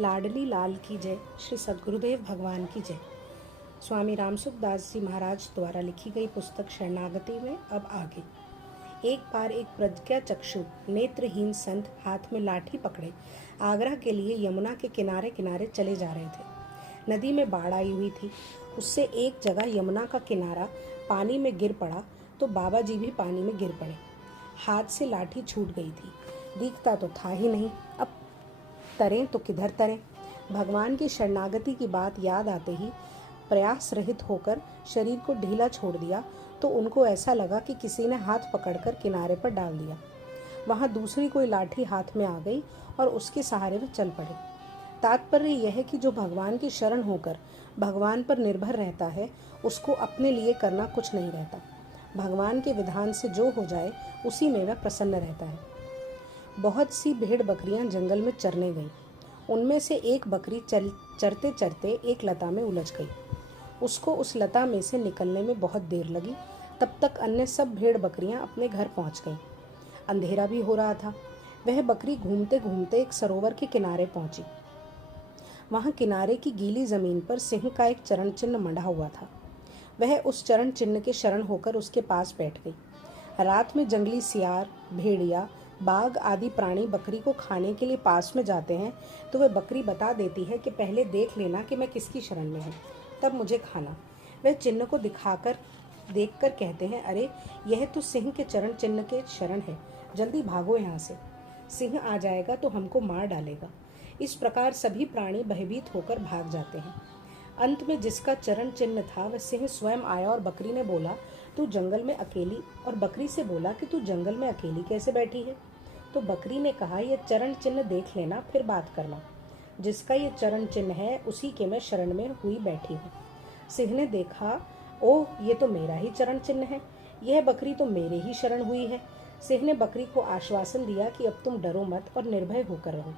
लाडली लाल की जय। श्री सद्गुरुदेव भगवान की जय। स्वामी रामसुखदास जी महाराज द्वारा लिखी गई पुस्तक शरणागति में अब आगे। एक बार एक प्रज्ञाचक्षु नेत्रहीन संत हाथ में लाठी पकड़े आगरा के लिए यमुना के किनारे किनारे चले जा रहे थे। नदी में बाढ़ आई हुई थी। उससे एक जगह यमुना का किनारा पानी में गिर पड़ा तो बाबा जी भी पानी में गिर पड़े। हाथ से लाठी छूट गई थी। दिखता तो था ही नहीं, अब तरें तो किधर तरें। भगवान की शरणागति की बात याद आते ही प्रयास रहित होकर शरीर को ढीला छोड़ दिया तो उनको ऐसा लगा कि किसी ने हाथ पकड़कर किनारे पर डाल दिया। वहां दूसरी कोई लाठी हाथ में आ गई और उसके सहारे वे चल पड़े। तात्पर्य यह है कि जो भगवान की शरण होकर भगवान पर निर्भर रहता है उसको अपने लिए करना कुछ नहीं रहता। भगवान के विधान से जो हो जाए उसी में वह प्रसन्न रहता है। बहुत सी भेड़ बकरियां जंगल में चरने गईं। उनमें से एक बकरी चरते चरते एक लता में उलझ गई। उसको उस लता में से निकलने में बहुत देर लगी। तब तक अन्य सब भेड़ बकरियां अपने घर पहुंच गईं। अंधेरा भी हो रहा था। वह बकरी घूमते घूमते एक सरोवर के किनारे पहुंची। वहां किनारे की गीली जमीन पर सिंह का एक चरण चिन्ह मढ़ा हुआ था। वह उस चरण चिन्ह के शरण होकर उसके पास बैठ गई। रात में जंगली सियार, भेड़िया, बाघ आदि प्राणी बकरी को खाने के लिए पास में जाते हैं तो वह बकरी बता देती है कि पहले देख लेना कि मैं किसकी शरण में हूँ, तब मुझे खाना। वह चिन्ह को देखकर कहते हैं, अरे यह तो सिंह के चरण चिन्ह के शरण है, जल्दी भागो यहाँ से, सिंह आ जाएगा तो हमको मार डालेगा। इस प्रकार सभी प्राणी भयभीत होकर भाग जाते हैं। अंत में जिसका चरण चिन्ह था वह सिंह स्वयं आया और बकरी ने बोला, तू जंगल में अकेली, और बकरी से बोला कि तू जंगल में अकेली कैसे बैठी है। तो बकरी ने कहा, यह चरण चिन्ह देख लेना फिर बात करना। जिसका ये चरण चिन्ह है उसी के मैं शरण में हुई बैठी हूँ। सिंह ने देखा, ओह ये तो मेरा ही चरण चिन्ह है, यह बकरी तो मेरे ही शरण हुई है। सिंह ने बकरी को आश्वासन दिया कि अब तुम डरो मत और निर्भय होकर रहो।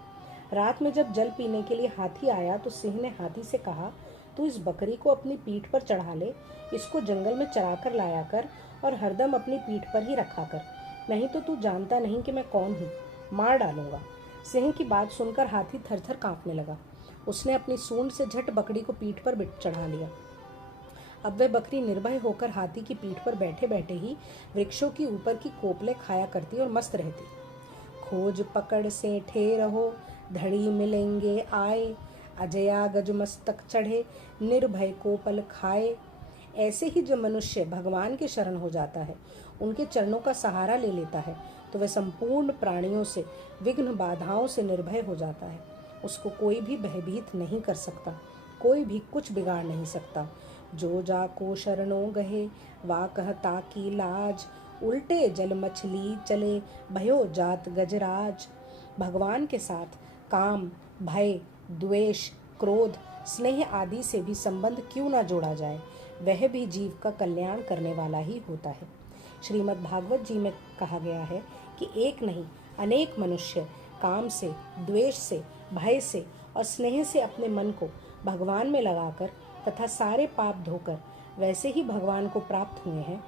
रात में जब जल पीने के लिए हाथी आया तो सिंह ने हाथी से कहा, तू इस बकरी को अपनी पीठ पर चढ़ा ले, इसको जंगल में चरा कर लाया कर और हरदम अपनी पीठ पर ही रखा कर, नहीं तो तू जानता नहीं कि मैं कौन हूँ, मार डालूंगा। सिंह की बात सुनकर हाथी थरथर कांपने लगा। उसने अपनी सूंड से झट बकरी को पीठ पर चढ़ा लिया। अब वह बकरी निर्भय होकर हाथी की पीठ पर बैठे बैठे ही वृक्षों की ऊपर की कोपले खाया करती और मस्त रहती। खोज पकड़ से ठे रहो, धड़ी मिलेंगे आए, अजया गज मस्तक चढ़े, निर्भय कोपल खाए। ऐसे ही जो मनुष्य भगवान की शरण हो जाता है, उनके चरणों का सहारा ले लेता है, तो वह संपूर्ण प्राणियों से, विघ्न बाधाओं से निर्भय हो जाता है। उसको कोई भी भयभीत नहीं कर सकता, कोई भी कुछ बिगाड़ नहीं सकता। जो जाको शरणों गहे, वा कहता की लाज, उल्टे जल मछली चले, भयो जात गजराज। भगवान के साथ काम, भय, द्वेष, क्रोध, स्नेह आदि से भी संबंध क्यों न जोड़ा जाए, वह भी जीव का कल्याण करने वाला ही होता है। श्रीमद् भागवत जी में कहा गया है कि एक नहीं अनेक मनुष्य काम से, द्वेष से, भय से और स्नेह से अपने मन को भगवान में लगाकर तथा सारे पाप धोकर वैसे ही भगवान को प्राप्त हुए हैं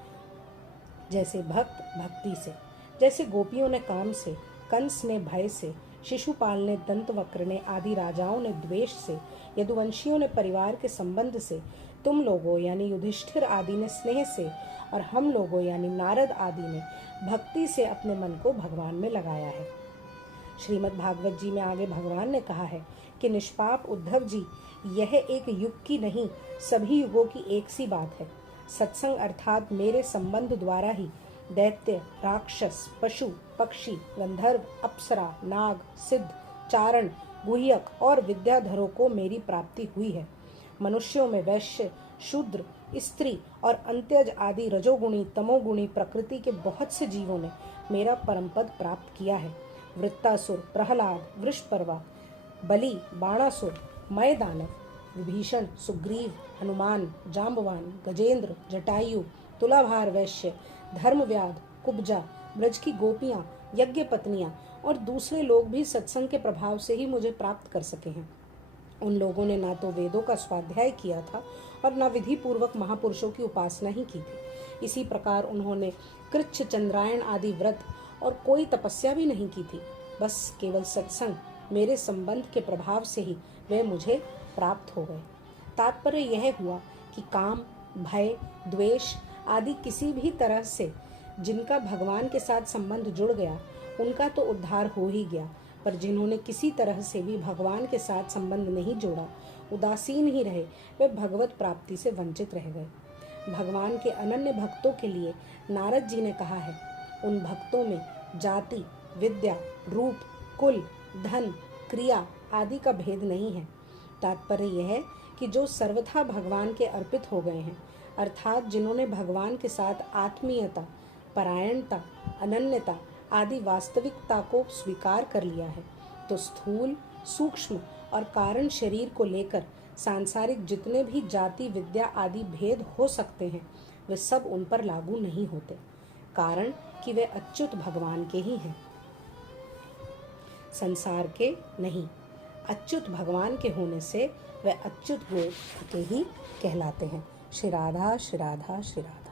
जैसे भक्त भक्ति से। जैसे गोपियों ने काम से, कंस ने भय से, शिशुपाल ने, दंतवक्र ने आदि राजाओं ने द्वेष से, यदुवंशियों ने परिवार के संबंध से, तुम लोगों यानी युधिष्ठिर आदि ने स्नेह से और हम लोगों यानी नारद आदि ने भक्ति से अपने मन को भगवान में लगाया है। श्रीमद् भागवत जी में आगे भगवान ने कहा है कि निष्पाप उद्धव जी, यह एक युग की नहीं सभी युगों की एक सी बात है। सत्संग अर्थात मेरे संबंध द्वारा ही दैत्य, राक्षस, पशु, पक्षी, गंधर्व, अप्सरा, नाग, सिद्ध, चारण, गुह्यक और विद्याधरों को मेरी प्राप्ति हुई है। मनुष्यों में वैश्य, शूद्र, स्त्री और अंत्यज आदि रजोगुणी, तमोगुणी प्रकृति के बहुत से जीवों ने मेरा परम पद प्राप्त किया है। वृत्तासुर, प्रहलाद, वृषपर्वा, बलि, बाणासुर, मय दानव, विभीषण, सुग्रीव, हनुमान, जाम्बवान, गजेंद्र, जटायु, तुलाभार वैश्य, धर्मव्याध, कुब्जा, ब्रज की गोपियां, यज्ञ पत्नियां और दूसरे लोग भी सत्संग के प्रभाव से ही मुझे प्राप्त कर सके हैं। उन लोगों ने ना तो वेदों का स्वाध्याय किया था और न विधि पूर्वक महापुरुषों की उपासना ही की थी। इसी प्रकार उन्होंने कृच्छ, चंद्रायण आदि व्रत और कोई तपस्या भी नहीं की थी। बस केवल सत्संग, मेरे संबंध के प्रभाव से ही वे मुझे प्राप्त हो गए। तात्पर्य यह हुआ कि काम, भय, द्वेष आदि किसी भी तरह से जिनका भगवान के साथ संबंध जुड़ गया उनका तो उद्धार हो ही गया, पर जिन्होंने किसी तरह से भी भगवान के साथ संबंध नहीं जोड़ा, उदासीन ही रहे, वे भगवत प्राप्ति से वंचित रह गए। भगवान के अनन्य भक्तों के लिए नारद जी ने कहा है, उन भक्तों में जाति, विद्या, रूप, कुल, धन, क्रिया आदि का भेद नहीं है। तात्पर्य यह है कि जो सर्वथा भगवान के अर्पित हो गए हैं, अर्थात जिन्होंने भगवान के साथ आत्मीयता, परायणता, अनन्यता आदि वास्तविकता को स्वीकार कर लिया है, तो स्थूल, सूक्ष्म और कारण शरीर को लेकर सांसारिक जितने भी जाति, विद्या आदि भेद हो सकते हैं, वे सब उन पर लागू नहीं होते, कारण कि वे अच्युत भगवान के ही हैं, संसार के नहीं। अच्युत भगवान के होने से वे अच्युत गोत्र के ही कहलाते हैं। श्री राधा, श्री राधा, श्री राधा।